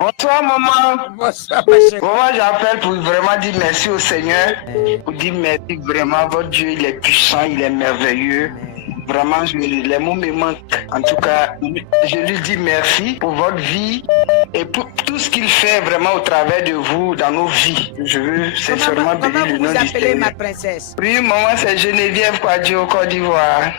Bonsoir maman. Bonsoir, ma chérie. Maman, j'appelle pour vraiment dire merci au Seigneur. Pour dire merci vraiment. Votre Dieu, il est puissant, il est merveilleux. Vraiment, les mots me manquent. En tout cas, je lui dis merci pour votre vie et pour tout ce qu'il fait vraiment au travers de vous dans nos vies. Je veux sincèrement bénir le nom du Seigneur. Comment vous appelez ma princesse? Oui, maman, c'est Geneviève Kwadjo, Côte d'Ivoire.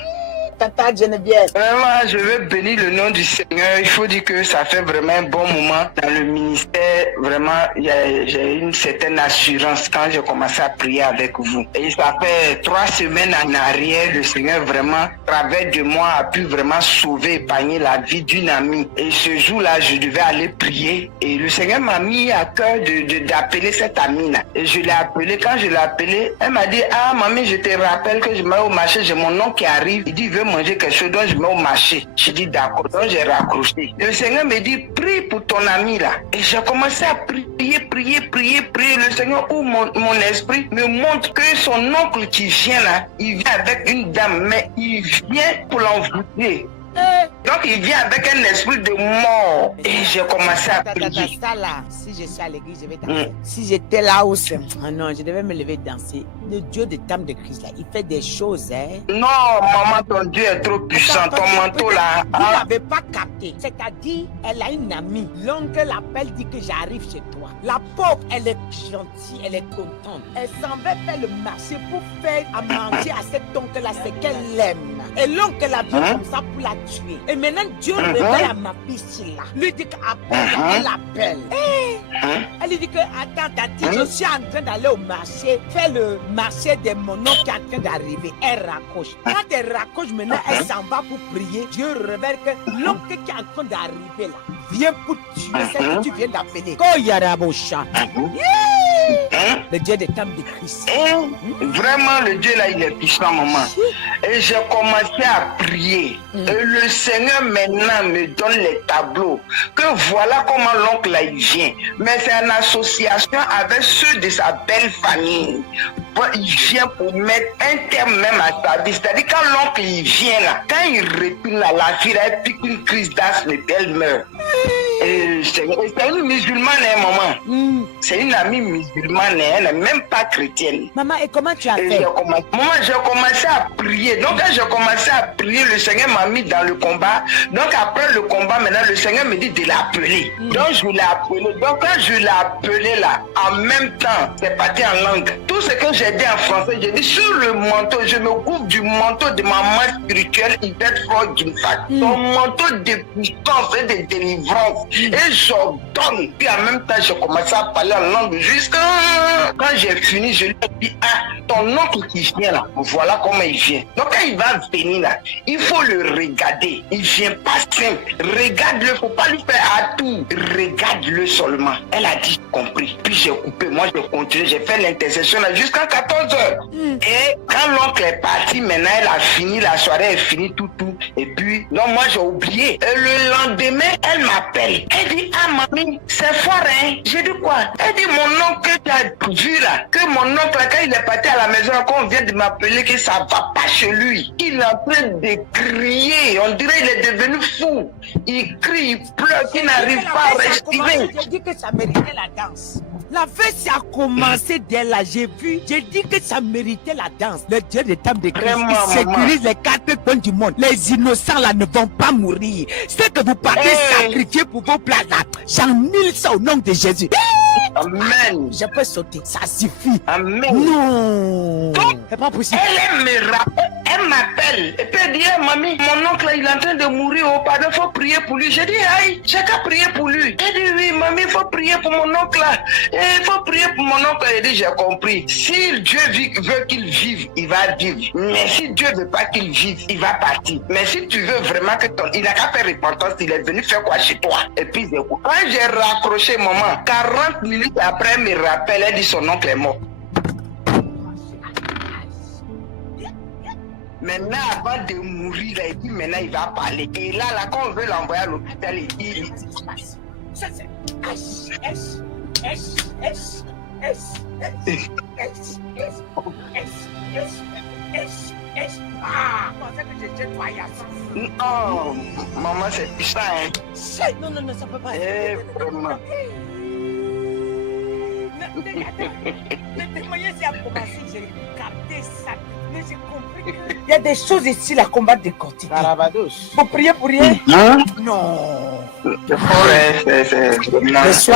Tata Geneviève. Vraiment, je veux bénir le nom du Seigneur. Il faut dire que ça fait vraiment un bon moment dans le ministère. Vraiment, j'ai une certaine assurance quand j'ai commencé à prier avec vous. Et ça fait 3 semaines en arrière, le Seigneur vraiment, à travers de moi, a pu vraiment sauver, épargner la vie d'une amie. Et ce jour-là, je devais aller prier. Et le Seigneur m'a mis à cœur d'appeler cette amie-là. Et je l'ai appelée. Quand je l'ai appelée, elle m'a dit, ah, mamie, je te rappelle que je vais au marché, j'ai mon nom qui arrive. Il dit, il veut manger quelque chose, donc je vais au marché. J'ai dit d'accord, donc j'ai raccroché. Le Seigneur me dit, prie pour ton ami là. Et j'ai commencé à prier. Le Seigneur ouvre mon esprit, me montre que son oncle qui vient là, il vient avec une dame, mais il vient pour l'envoûter. Donc il vient avec un esprit de mort. Et j'ai commencé à prier. Ça là, si je suis à l'église, je vais danser. Si j'étais là où c'est... Ah non, je devais me lever danser. Le Dieu de Dame de Christ là, il fait des choses, hein. Non, maman, ton Dieu est trop puissant. Ton manteau là. Vous n'avez pas capté. C'est-à-dire, elle a une amie. L'oncle l'appelle, dit que j'arrive chez toi. La pauvre, elle est gentille, elle est contente. Elle s'en va faire le marché pour faire à manger à cet oncle là, c'est qu'elle aime. Et l'oncle a vu comme ça pour la tuer. Et maintenant, Dieu révèle à ma fille là. Lui dit qu'appelle, elle appelle. Elle lui dit que, attends, tati, je suis en train d'aller au marché, faire le marché de mon oncle qui est en train d'arriver. Elle raccroche. Quand elle raccroche, maintenant, elle s'en va pour prier. Dieu révèle que l'oncle qui est en train d'arriver là, vient pour tuer celle que tu viens d'appeler. Koyarabosha. Le Dieu des Dame de Christ. Vraiment, le Dieu là, il est puissant, maman. Et j'ai commencé à prier. Et le Seigneur maintenant me donne les tableaux. Que voilà comment l'oncle là, il vient. Mais c'est en association avec ceux de sa belle famille. Il vient pour mettre un terme même à sa vie. C'est-à-dire quand l'oncle il vient là, quand il retourne là, la fille là, elle pique une crise d'asthme et elle meurt. C'est une musulmane, hein, maman. C'est une amie musulmane, elle n'est même pas chrétienne. Maman, et comment tu as fait? Maman, j'ai commencé à prier. Donc, quand j'ai commencé à prier, le Seigneur m'a mis dans le combat. Donc, après le combat, maintenant, le Seigneur me dit de l'appeler. Donc, je l'ai appelé. Donc, quand je l'ai appelé là, en même temps, c'est parti en langue. Tout ce que j'ai dit en français, j'ai dit sur le manteau, je me couvre du manteau de ma main spirituelle, il est fort d'une fac. Ton manteau de puissance et de délivrance. Et j'ordonne. Puis en même temps, j'ai commencé à parler en langue jusqu'à quand j'ai fini, je lui ai dit, ah, ton oncle qui vient là, voilà comment il vient. Donc quand il va venir là, il faut le regarder. Il vient pas simple. Regarde-le, faut pas lui faire à tout. Regarde-le seulement. Elle a dit, compris. Puis j'ai coupé, moi j'ai continué, j'ai fait l'intercession là jusqu'à 14 h. Et quand l'oncle est parti, maintenant elle a fini, la soirée est finie, tout. Et puis, non, moi j'ai oublié. Et le lendemain, elle m'appelle. Elle dit, ah mamie, c'est fort, hein. J'ai dit quoi? Elle dit, mon oncle, tu as vu là, que mon oncle, quand il est parti à la maison, quand on vient de m'appeler que ça va pas chez lui. Il est en train de crier. On dirait qu'il est devenu fou. Il crie, il pleure, il n'arrive pas à respirer. J'ai dit que ça méritait la danse. La fête a commencé dès là, j'ai vu. J'ai dit que ça méritait la danse. Le Dieu des Dames de Christ, il sécurise les 4 coins du monde. Les innocents là ne vont pas mourir. Ce que vous partez sacrifier pour vos places là, j'annule ça au nom de Jésus. Amen. Je peux sauter, ça suffit. Amen. Non. C'est pas possible. Elle me rappelle, elle m'appelle. Et puis elle dit, hey, mamie, mon oncle là, il est en train de mourir au pardon, il faut prier pour lui. J'ai dit, aïe, j'ai qu'à prier pour lui. Elle dit, oui, mamie, il faut prier pour mon oncle là. Il faut prier pour mon oncle. Elle dit, j'ai compris. Si Dieu veut qu'il vive, il va vivre. Mais si Dieu veut pas qu'il vive, il va partir. Mais si tu veux vraiment que il n'a qu'à faire repentance, il est venu faire quoi chez toi? Et puis, quand j'ai raccroché, maman, 40 minutes après, elle me rappelle, elle dit, son oncle est mort. Maintenant, avant de mourir, il dit, maintenant, il va parler. Et là, quand on veut l'envoyer à l'hôpital, il dit... pensais que j'étais paillasson. Non, maman, c'est puissant. Hein. Non, ça peut pas. Vraiment. Le témoignage a commencé, j'ai capté ça. Mais j'ai compris qu'il y a des choses ici, la combat de cortiques. Carabados. Faut prier pour rien? Non. Non. Reçois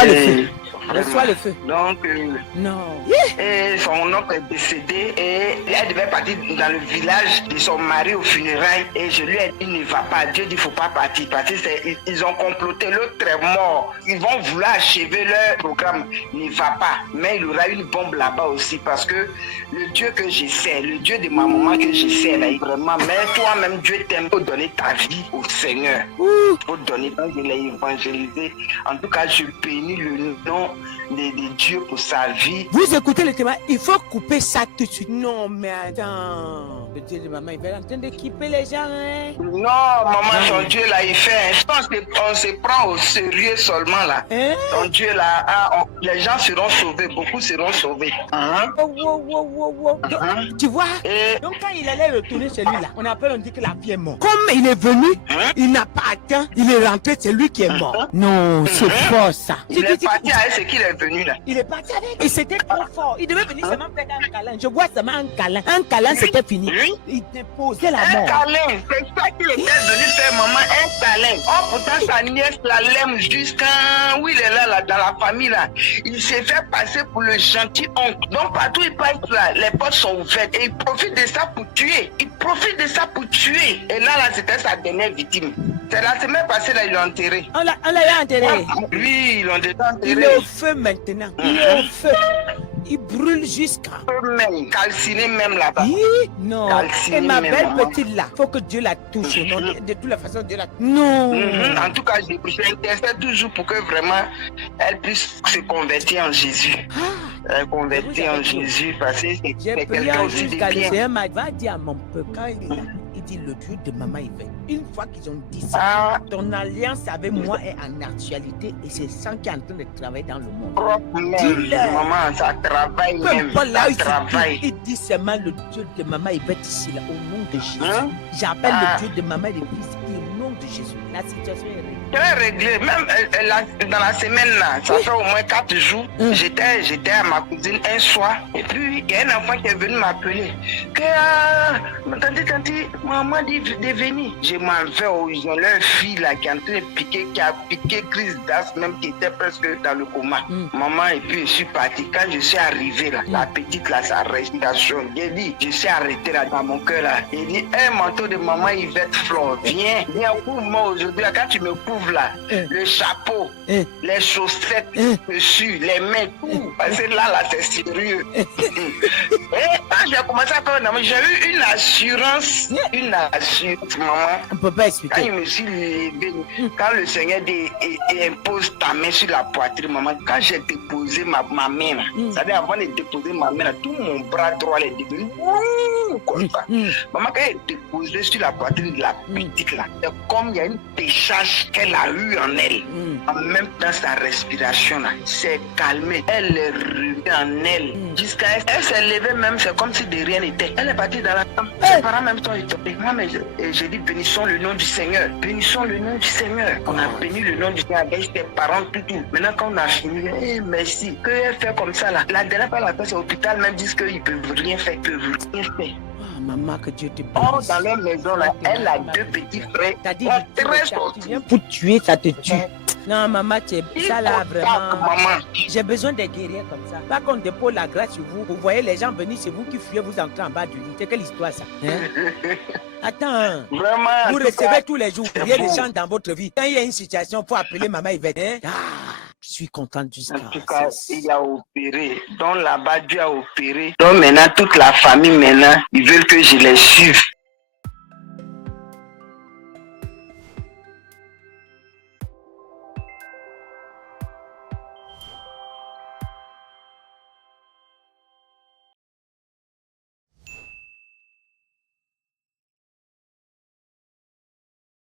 le feu. Reçois le feu. Donc, non. Et son oncle est décédé et elle devait partir dans le village de son mari aux funérailles. Et je lui ai dit, ne va pas. Dieu dit, il ne faut pas partir. Parce qu'ils ont comploté, l'autre est mort. Ils vont vouloir achever leur programme. Ne va pas. Mais il y aura une bombe là-bas aussi. Parce que le Dieu que je sais, le Dieu de ma maman que je sais, là, vraiment, mais toi-même, Dieu t'aime pour donner ta vie au Seigneur. Pour donner, quand je l'ai évangélisé. En tout cas, je bénis le nom de Dieu pour sa vie. Vous écoutez le témoin, il faut couper ça tout de suite. Non, mais attends. Le Dieu de maman, il va en train d'équiper les gens. Hein? Non, maman, son Dieu là, il fait. Je pense qu'on se prend au sérieux seulement là. Hein? Ton Dieu là, les gens seront sauvés, beaucoup seront sauvés. Wow. Donc, tu vois, donc quand il allait retourner chez lui là, on dit que la vie est morte. Comme il est venu, il n'a pas atteint, il est rentré, c'est lui qui est mort. Non, c'est fort ça. Il est parti avec ce qu'il est venu là. Il est parti avec. Et c'était trop fort. Il devait venir seulement faire un câlin. Je vois seulement un câlin. Un câlin, c'était fini. Il déposait la mort. Un câlin, c'est ça qu'il était venu faire, maman, un câlin. Oh, pourtant sa nièce la l'aime jusqu'à où il est là, dans la famille là. Il s'est fait passer pour le gentil oncle. Donc partout il passe là, les portes sont ouvertes et il profite de ça pour tuer. Et là, c'était sa dernière victime. C'est la semaine passée là, ils l'ont enterré. On l'a enterré. Oui, ils l'ont déjà enterré. Il est au feu maintenant. Il est au feu. Il brûle jusqu'à. Même, calciné même là-bas. Non. Calciné et ma même, belle maman. petite là, faut que Dieu la touche. Non, de toute la façon, Dieu la touche. Non. En tout cas, j'intercède toujours pour que vraiment elle puisse se convertir en Jésus. Elle convertir en Jésus parce que c'est J'ai prié quelqu'un un aussi juge de car le bien. Seigneur va dire à mon peuple, quand il est là, il dit le Dieu de maman il veut. Une fois qu'ils ont dit ça, ton alliance avec moi est en actualité et c'est ça qui est en train de travailler dans le monde. Propre même, Dis-le. maman, ça travaille Peu même, importe là où ça travaille. il dit seulement le Dieu de maman il veut ici là, au nom de Jésus. J'appelle Ah. le Dieu de maman et de fils au nom de Jésus. La situation est réglée. Très réglé, même dans la semaine là, ça fait au moins 4 jours, j'étais à ma cousine un soir, et puis il y a un enfant qui est venu m'appeler, que tante, maman dit de venir. Je m'en vais, ils ont leur fille là qui est en train de piquer, qui a piqué crise d'asthme même, qui était presque dans le coma. Maman, et puis je suis parti. Quand je suis arrivé là, la petite là, sa respiration, j'ai dit, je suis arrêté là dans mon cœur là. Il dit, un manteau de maman Yvette Flore, viens, couvre-moi aujourd'hui, quand tu me couvres là, le chapeau, les chaussettes, dessus, les mains, tout. Parce que là, c'est sérieux. Et quand j'ai commencé à faire un amour, j'ai eu une assurance, maman. On ne peut pas Quand expliquer. il me suis levé, quand le Seigneur impose ta main sur la poitrine, maman, quand j'ai déposé ma main là, c'est-à-dire avant de déposer ma main là, tout mon bras droit est devenu comme ça. Maman, quand elle est déposée sur la poitrine de la petite là, c'est comme il y a une décharge qu'elle a eue en elle. En même temps, sa respiration là s'est calmée. Elle est revenue en elle. Jusqu'à elle s'est levée même, c'est comme si de rien n'était. Elle est partie dans la chambre. Ses parents même sont étonnés. Moi, mais j'ai dit bénissons le nom du Seigneur. Bénissons le nom du Seigneur. On a béni le nom du Seigneur avec ses parents, tout. Maintenant, quand on a fini, merci. Que elle fait comme ça là. La dernière fois, la personne au l'hôpital même disent qu'ils ne peuvent rien faire. Ils peuvent rien faire. Maman, que Dieu te bénisse. Oh, dans leur maison là, elle a 2 petits frères. T'as dit, Très tu viens pour tuer, ça te tue. Non, maman, tu es ça là vraiment. Maman. J'ai besoin des guerriers comme ça. Pas qu'on dépose la grâce sur vous. Vous voyez les gens venir chez vous qui fuyez, vous entrez en bas du lit. C'est quelle histoire ça? Attends. Vraiment. Vous recevez tous les jours. Il y a des gens dans votre vie. Quand il y a une situation, il faut appeler maman Yvette. Je suis contente jusqu'à. En tout cas, il a opéré. Donc là-bas, Dieu a opéré. Donc maintenant, toute la famille, maintenant, ils veulent que je les suive.